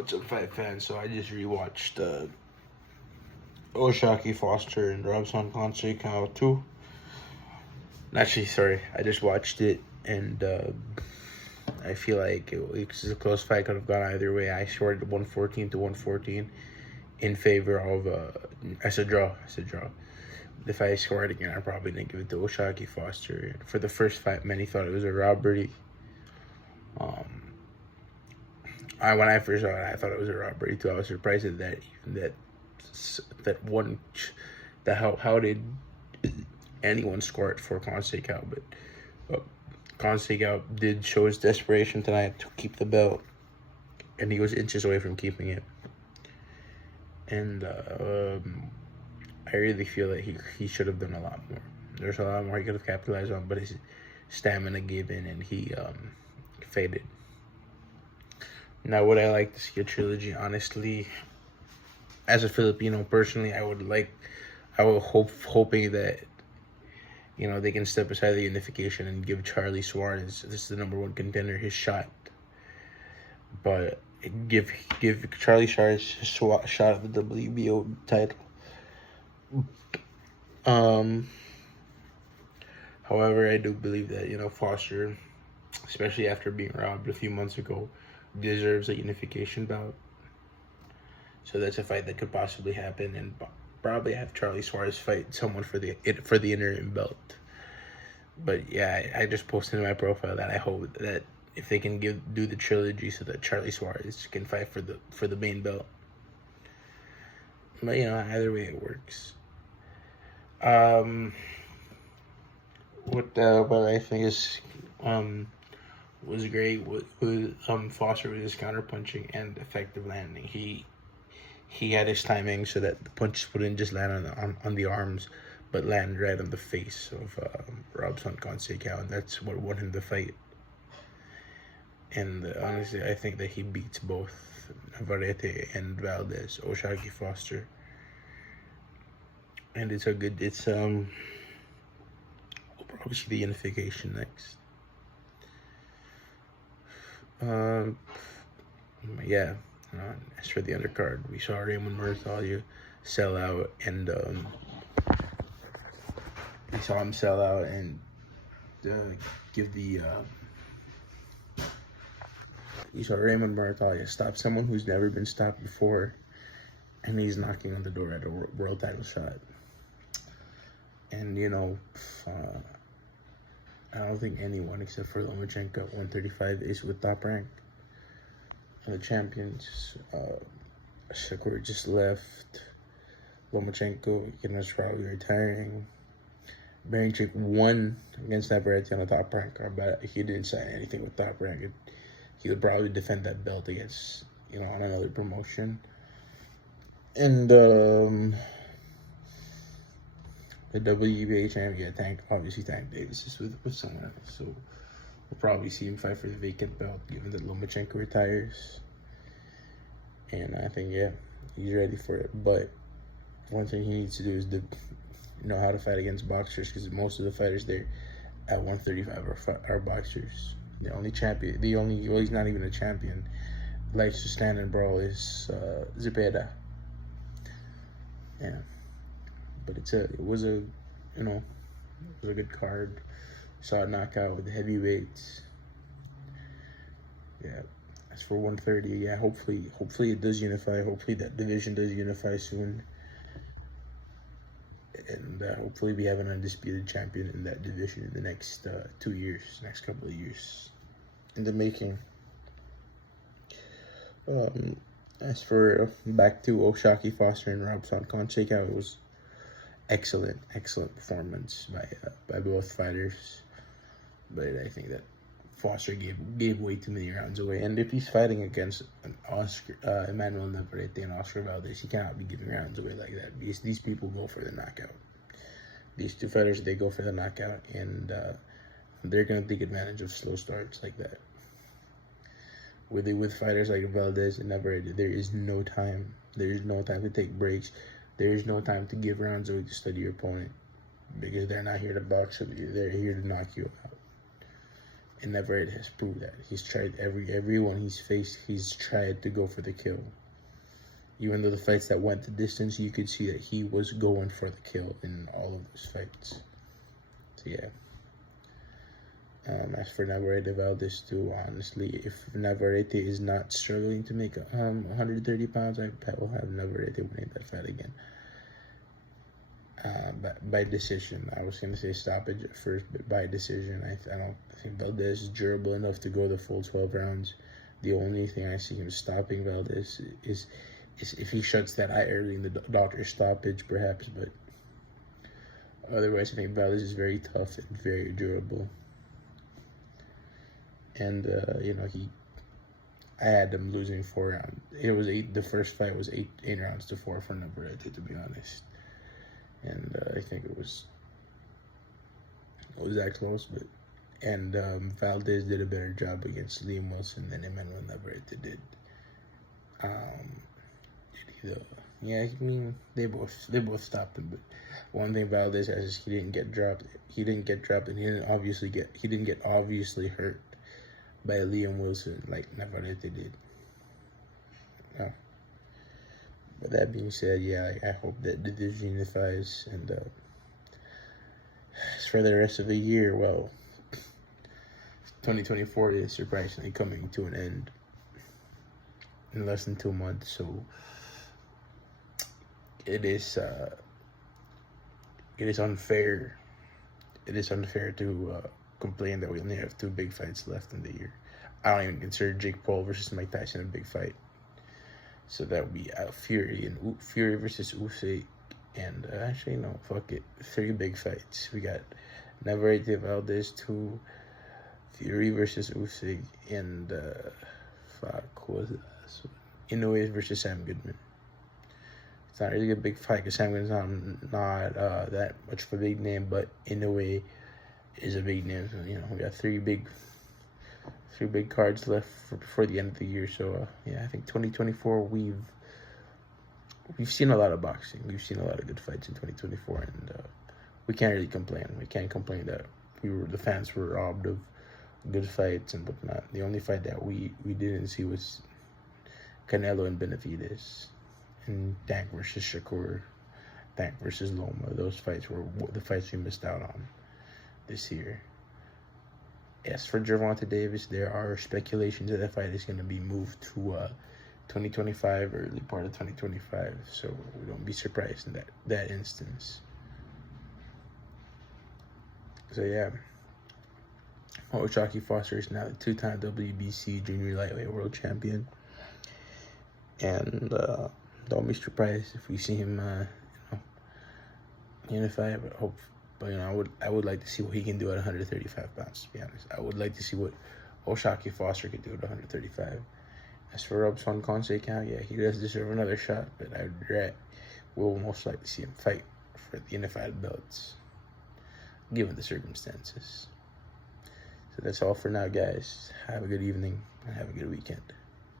What's up, fight fans? So I just rewatched Oshaquie Foster and Robson Fonseca 2. Actually, sorry, I just watched it and I feel like it was a close fight. Could have gone either way. I scored 114 to 114 in favor of I said draw. If I scored again, I probably didn't give it to Oshaquie Foster. For the first fight, many thought it was a robbery. When I first saw it, I thought it was a robbery too. I was surprised at that. How did anyone score it for Fonseca? But Fonseca did show his desperation tonight to keep the belt, and he was inches away from keeping it. And I really feel that he should have done a lot more. There's a lot more he could have capitalized on, but his stamina gave in and he faded. Now, would I like to see a trilogy? Honestly, as a Filipino, personally, hoping that, they can step aside the unification and give Charlie Suarez, this is the number one contender, his shot. But give Charlie Suarez his shot at the WBO title. However, I do believe that, Foster, especially after being robbed a few months ago, deserves a unification bout. So that's a fight that could possibly happen, and probably have Charlie Suarez fight someone for the interim belt. But yeah, I just posted in my profile that I hope that if they can do the trilogy so that Charlie Suarez can fight for the main belt. But either way it works. What I think is was great with Foster with his counterpunching and effective landing. He had his timing so that the punches wouldn't just land on the arms, but land right on the face of Robson Fonseca, and that's what won him the fight. And honestly, I think that he beats both Navarrete and Valdez, Oshaquie Foster. And we'll probably see the unification next. As for the undercard, we saw Raymond Marthalia sell out, and you saw Raymond Marthalia stop someone who's never been stopped before, and he's knocking on the door at a world title shot. And I don't think anyone except for Lomachenko 135 is with Top Rank. The champions, Oshaquie just left. Lomachenko, was probably retiring. Beringer won against Navarrete on the Top Rank, but he didn't sign anything with Top Rank. He would probably defend that belt against, on another promotion. And the WBA champion, Tank Davis is with someone else. So we'll probably see him fight for the vacant belt, given that Lomachenko retires. And I think, he's ready for it. But one thing he needs to do is know how to fight against boxers, because most of the fighters there at 135 are boxers. He's not even a champion, likes to stand and brawl is Zepeda. Yeah. But it was a good card. Saw a knockout with the heavyweights. Yeah. As for 130, hopefully it does unify. Hopefully that division does unify soon. And hopefully we have an undisputed champion in that division in the next 2 years, next couple of years in the making. As for back to Oshaquie Foster and Robson Fonseca, it was excellent performance by both fighters. But I think that Foster gave way too many rounds away. And if he's fighting against Emmanuel Navarrete and Oscar Valdez, he cannot be giving rounds away like that, because these people go for the knockout. These two fighters, they go for the knockout, and they're going to take advantage of slow starts like that. With fighters like Valdez and Navarrete, there is no time. There is no time to take breaks. There is no time to give rounds away to study your opponent, because they're not here to box with you. They're here to knock you out. And Navarrete has proved that. He's tried everyone he's faced, he's tried to go for the kill. Even though the fights that went the distance, you could see that he was going for the kill in all of those fights. So yeah. As for Navarrete Valdez too, honestly, if Navarrete is not struggling to make 130 pounds, I will have Navarrete winning that fight again. By decision. I was going to say stoppage at first, but by decision. I don't think Valdez is durable enough to go the full 12 rounds. The only thing I see him stopping Valdez is if he shuts that eye early in the doctor's stoppage, perhaps. But otherwise, I think Valdez is very tough and very durable. And, I had them losing 4 rounds. It was 8. The first fight was 8 rounds to 4 for Navarrete, to be honest. And I think it was that close, but Valdez did a better job against Liam Wilson than Emmanuel Navarrete did. Yeah, I mean they both stopped him, but one thing Valdez has is he didn't get dropped. He didn't get dropped, and he didn't get obviously hurt by Liam Wilson like Navarrete did. Yeah. But that being said, yeah, I hope that the division unifies. And as for the rest of the year, well, 2024 is surprisingly coming to an end in less than 2 months. So it is unfair. It is unfair to complain that we only have 2 big fights left in the year. I don't even consider Jake Paul versus Mike Tyson a big fight. So that would be Fury versus Usyk, and actually no, fuck it, 3 big fights. We got Navarrete Valdez 2, Fury versus Usyk, and who was it? Inoue versus Sam Goodman. It's not really a big fight because Sam Goodman's not that much of a big name, but Inoue is a big name. So we got 3 big cards left before the end of the year. So yeah, I think 2024 we've seen a lot of boxing. We've seen a lot of good fights in 2024, and we can't really complain. We can't complain that the fans were robbed of good fights and whatnot. The only fight that we didn't see was Canelo and Benavidez, and Tank versus Shakur, Tank versus Loma. Those fights were the fights we missed out on this year. As for Gervonta Davis, there are speculations that fight is going to be moved to 2025, early part of 2025. So we don't be surprised in that instance. So yeah, Oshaquie Foster is now the 2-time WBC Junior Lightweight World Champion, and don't be surprised if we see him, unify. But I would like to see what he can do at 135 pounds, to be honest. I would like to see what Oshaquie Foster could do at 135. As for Robson Fonseca, yeah, he does deserve another shot, but we'll most likely see him fight for the unified belts, given the circumstances. So that's all for now, guys. Have a good evening and have a good weekend.